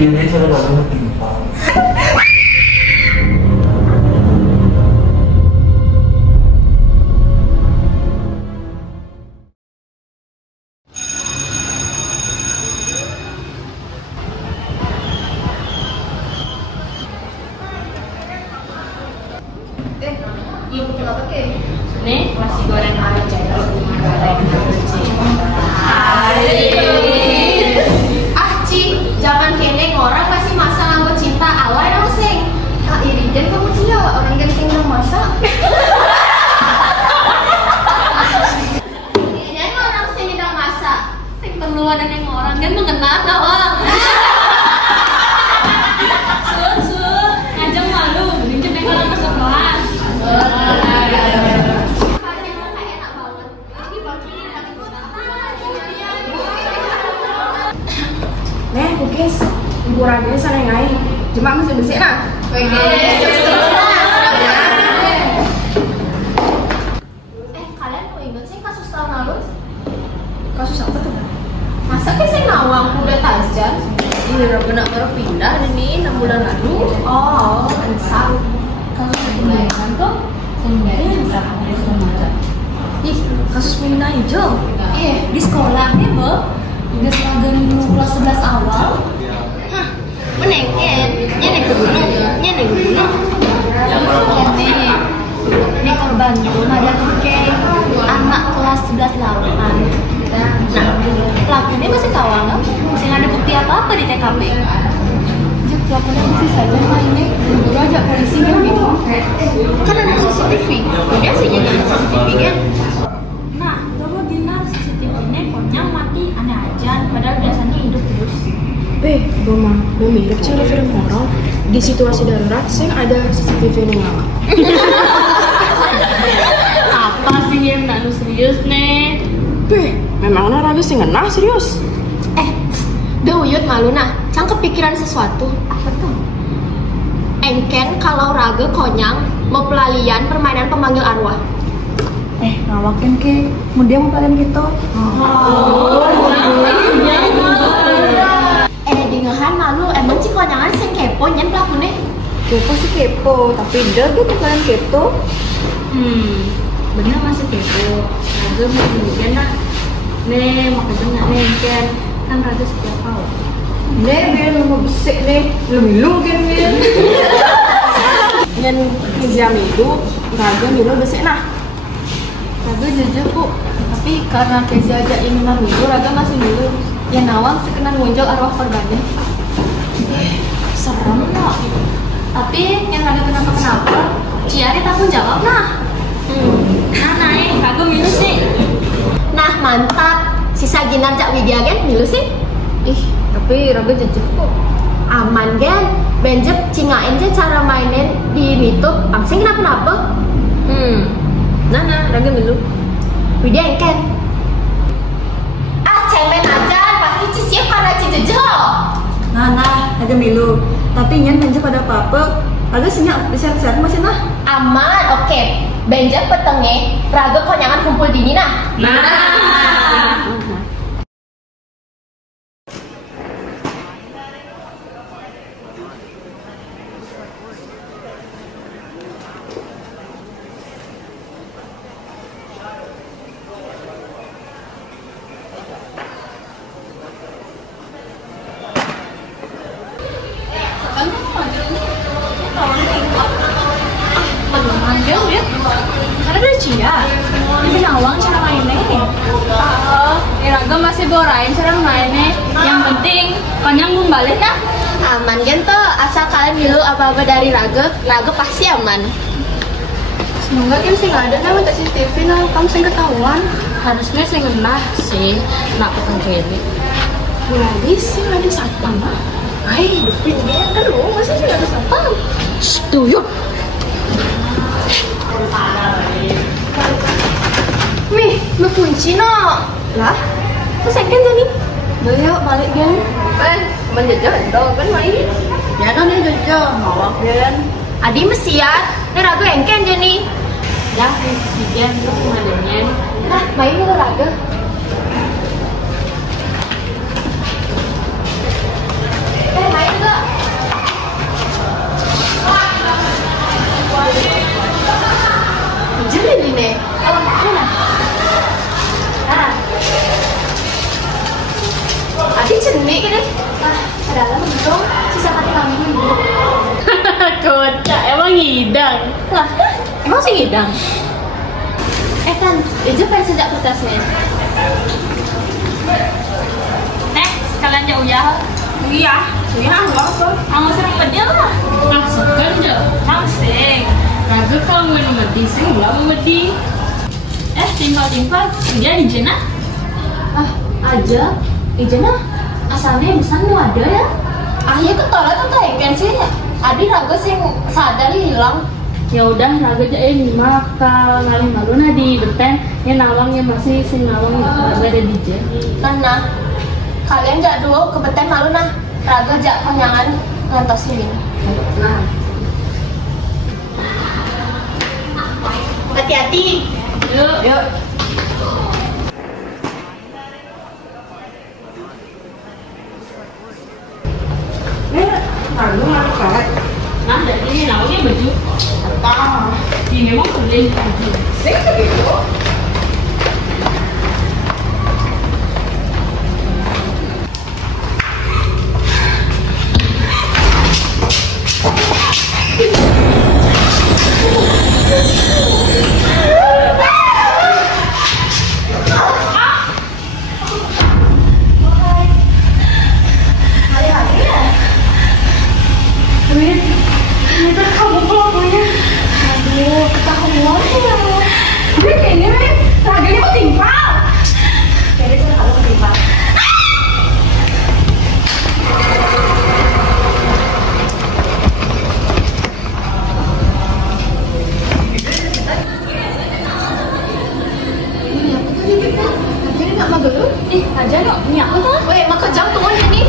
Kini saya lagi timpang. Kenapa ke? Nih, nasi goreng ala cendol goreng Ci, jangan kene orang kasih masa nganggo cinta awal dong sing. Iri dan kamu cia orang yang sing nang masak. Ini orang sing nang masak. Sing perluan yang orang kan mengenal awang. Ngajeng malu, mungkin yang orang masuk kelas. Nih, Kukis, ibu Raga sana ngai. Cuma masih bersih nah. Kalian mau ingat sih kasus tahun lalu? Kasus apa tuh? Masa sih saya ngawang kuda Tarzan? Iya, Raga nak baru pindah nih 6 bulan lalu. Oh, ansar. Kalau sebenarnya tuh sebenarnya bisa harus remaja. Ih, kasus Mina hijau. Iya, di sekolahnya Bo, udah seragam kelas 11 awal. Hah, menengken, nyene ke gunung. Ini korban tuh ada pakai anak kelas 11 lawan. Nah, pelakunya masih kawangan, masih nggak ada bukti apa-apa di TKP. Jep, pelakunya masih saja mainnya. Dulu aja polisinya gitu. Kan ada CCTV. Udah sih jadi CCTV kan? Nah, coba bilang CCTV-nya konyang mati aneh aja, padahal biasanya hidup terus. Boma, mirip sih di film horor. Di situasi darurat, sih ada CCTV yang nyala. Apa sih yang nak lu serius nih? Memangnya Raga sih ngenah serius? Uyut malu nah, cang kepikiran sesuatu. Apa tuh? Engken kalau Raga konyang mau pelalian permainan pemanggil arwah. Ngawakin ke, kemudian mau kalian gitu. Dengahan malu, emang sih konyangan sing kepo nyen pelakunya. Kepo sih kepo, tapi dia gitu kalian kepo. Bener masih kepo. Raga mau kemudian nak, nih mau kerja nggak nih kan? Kan Raga setiap tahun. Nih, biar lu mau besik nih, lu kan biar. Nyen Hizam itu, Raga milu besik nah. Raga jujur kok, tapi karena Kezi aja ingin milu, Raga masih milu. Ya nawang sekenan muncul arwah korbannya. Serem loh. Tapi yang Raga kenapa-kenapa, Ciari tanggung jawab nah. Nah, naik, Raga minus sih. Nah mantap, sisa ginar cak Widya kan milu sih. Tapi Raga jujur kok. Aman kan, benjep cingain aja cara mainin di YouTube, angsing kenapa-napa. Nah, Raga milu. Widya engken. Cemen aja, pasti Cisiap karena Cijejo. Nah, Raga milu. Tapi nyen benjep pada apa-apa, Raga senyap sehat-sehat masih nah. Aman, oke. Benjep petenge, Raga konyangan kumpul dini nah. Manggil ya? Karena ada Cia. Ini nawang cara mainnya. Raga masih borain cara mainnya. Yang penting konyang belum balik nah. Aman kan tuh, asal kalian milu apa-apa dari Raga pasti aman. Semoga kan sih nggak ada nama tak CCTV nah, kamu sih ketahuan. Harusnya saya ngenah sih nak petang kiri. Jadi sih nggak ada satpam mah. Dupin dia kan lo, masa sih nggak ada satpam? Tuyuk. Mih, lu kunci no. Lah, terus engken jadi? Yuk balik kan. Menjajah itu kan main. Ya kan dia jajah, ngawak kan. Adi mesiat, ini Raga engken jadi. Ya, presiden tuh pengadanya. Nah, main dulu Raga. Main dalam dong sisa hati kamu ibu. Kocak, emang ngidang. Lah, Emang sih ngidang? Kan, itu pengen sejak kertasnya. Sekalian jauh ya. Iya, nggak apa. Kamu sering berdua lah. Masukkan aja. Langsing. Raga kalau mau medi, sih nggak mau medi. Timpal-timpal, dia di Jena. Aja, Ijena, asalnya busan lu ada ya? akhirnya ketolak tuh ikan sih. Adi raga sih sadar hilang. Ya udah raga aja maka ngalih malu di beten ya nawangnya masih sing nawang raga ada di jen. Nah, kalian jak dua kebetulan malu nah. Raga jak konyangan ngantos ini. Nah, Hati-hati. yuk. Nah, dari ini nawangnya baju. Ini memang kerjain baju. Aja no, ini apa tuh? Weh, mak kejam tuh ini.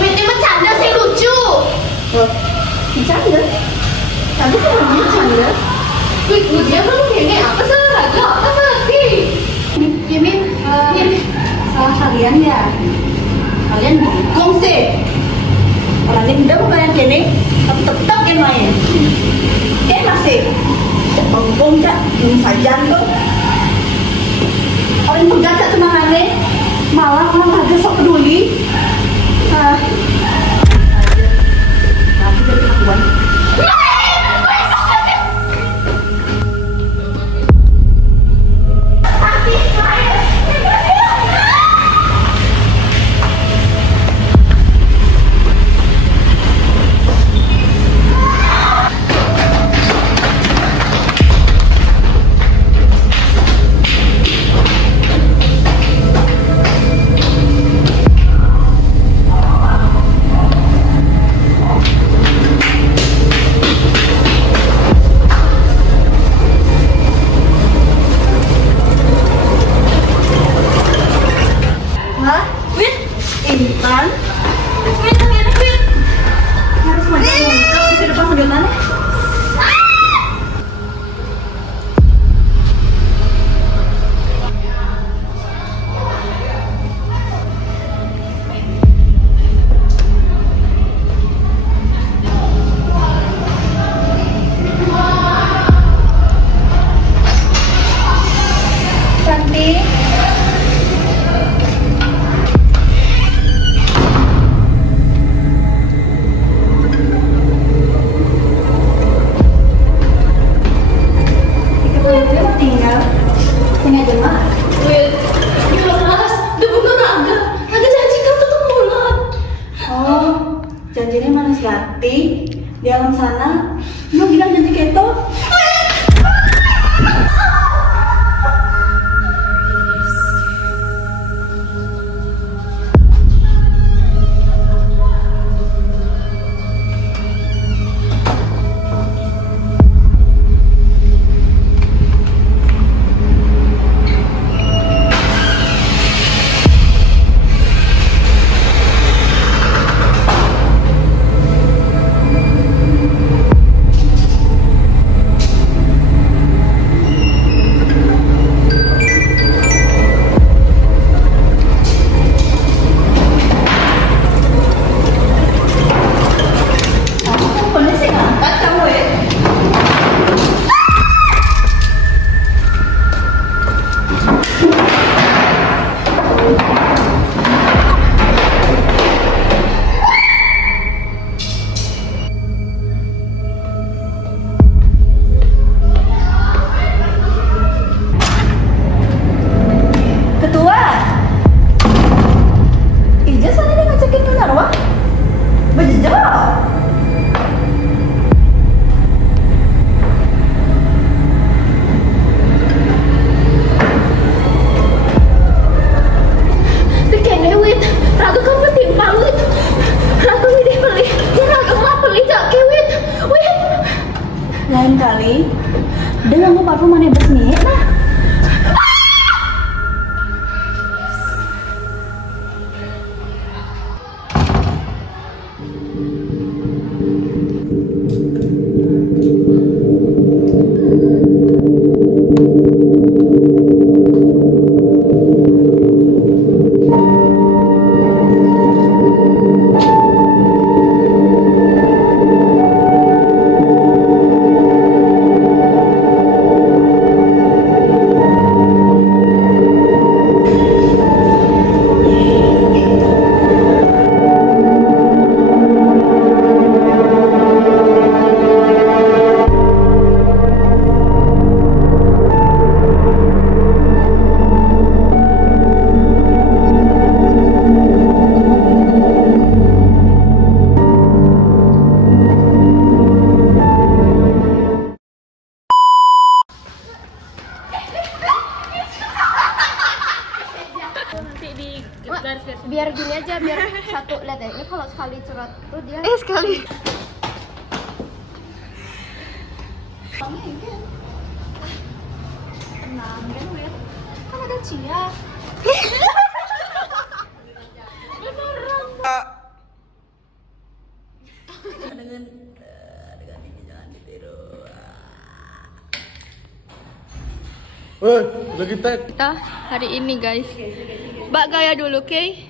Wih, ini bercanda sih lucu. Bercanda? Tadi kan lagi bercanda. Wih, dia belum ini apa sih raga? Apa sih? Yamin, Salah kalian ya? Kalian bingung sih. Orang ini udah main kene, tapi tetap kan main. Enak sih. Bengkong cak, ini saja tuh. Orang pegang cak temanannya, malah orang ada sok peduli. Nanti jadi kakuan. Intan harus mengungkap di depan sedotannya. Cantik. Janjinya manis Gati di alam sana. Lu bilang janji keto. biar gini aja, biar satu. Lihat ya, ini kalau sekali curhat tuh dia Sekali. Tenang kan Wil, kan ada Cia. Lagi tag. Kita hari ini guys, Mbak gaya dulu, oke?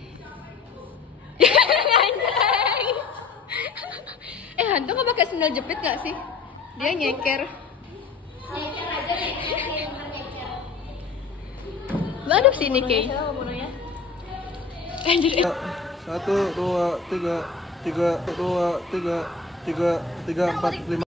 Hantu nggak pakai sendal jepit nggak sih? Dia nyeker. Mbak aduk sini, Kay. Anjir. 1, 2, 3, 3, 2, 3, 3, 3, 4, 5.